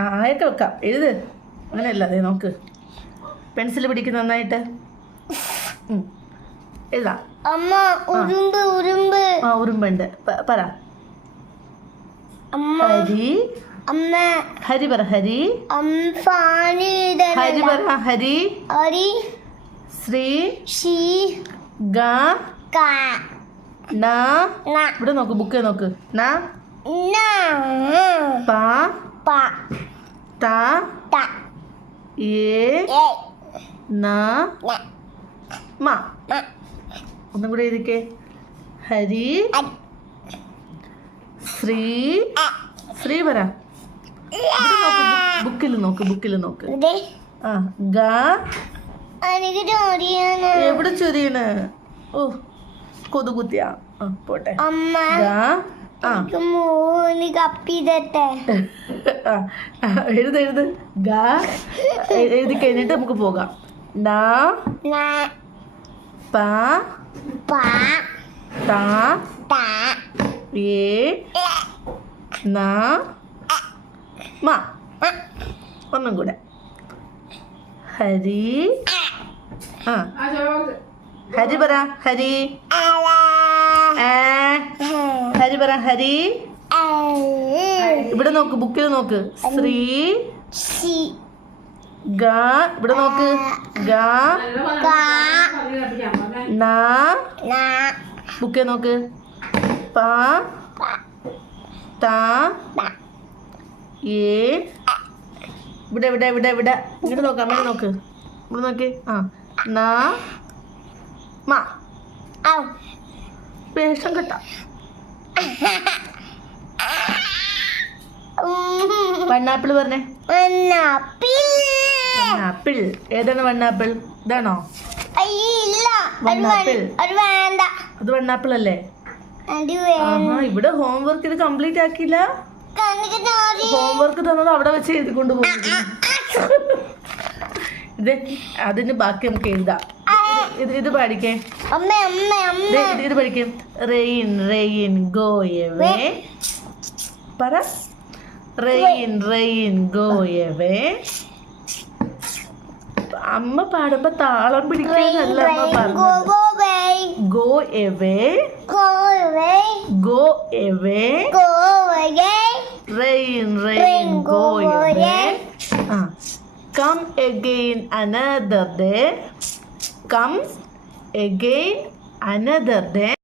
ആയൊക്കെ വെക്കാം. എഴുത്. അങ്ങനെയല്ല, അതെ നോക്ക്. പെൻസിൽ പിടിക്കും നന്നായിട്ട്. എഴുതാ. ഉറുമ്പുണ്ട്. പറ. ഹരി. ഹരി പറ. ഹരി. ഹരി പറ. ഹരി. ശ്രീ. ഗ. ന. ഇവിടെ നോക്ക്, ബുക്ക് നോക്ക്. ന. പ. ത. ഏ. ന. മ. ഒന്നും കൂടെ എഴുതിക്കേ. ഹരി. ശ്രീ. ശ്രീ പറ. ബുക്കിൽ നോക്ക്. ആ. ഗ. എവിടെ ചൊരിയണ്? ഓ, കൊതുകുത്തിയാ. പോട്ടെ. എഴുത്. ഗ എഴുതി കഴിഞ്ഞിട്ട് നമുക്ക് പോകാം. ന. പ. ത. ഏ. ന. മ. ഒന്നും കൂടെ. ഹരി. ഹരി പറ. ഹരി. ഹരി പറ. ഹരി. ഇവിടെ നോക്ക്, ബുക്കിൽ നോക്ക്. ശ്രീ. ഗ. ഇവിടെ നോക്ക്. ഗ. ന. ബുക്കിൽ നോക്ക്. പ. ത. ഏ. ഇവിടെ ഇങ്ങോട്ട് നോക്കാം. അമ്മ നോക്ക്. ഇവിടെ നോക്ക്. ന. മ. വേഷം കെട്ടാ. വണ്ണാപ്പിൾ പറഞ്ഞേ. വണ്ണാപ്പിൾ. ഏതാണ് വണ്ണാപ്പിൾ? ഇതാണോ വണ്ണാപ്പിൾ? അത് വണ്ണാപ്പിൾ അല്ലേ? ഇവിടെ ഹോംവർക്ക് ഇത് കംപ്ലീറ്റ് ആക്കിയില്ല. ഹോംവർക്ക് തന്നത് അവിടെ വെച്ച് എഴുതിക്കൊണ്ട് പോകും. ഇത് അതിന് ബാക്കി നമുക്ക് എഴുതാം. ഇത് പഠിക്കേ. ഇത് പഠിക്കേ. Rain go away. പറ. Rain go away. അമ്മ പാടുമ്പോ താളം പിടിക്കാനല്ല അമ്മ പറഞ്ഞത്. Go away. Rain go away. Come again another day.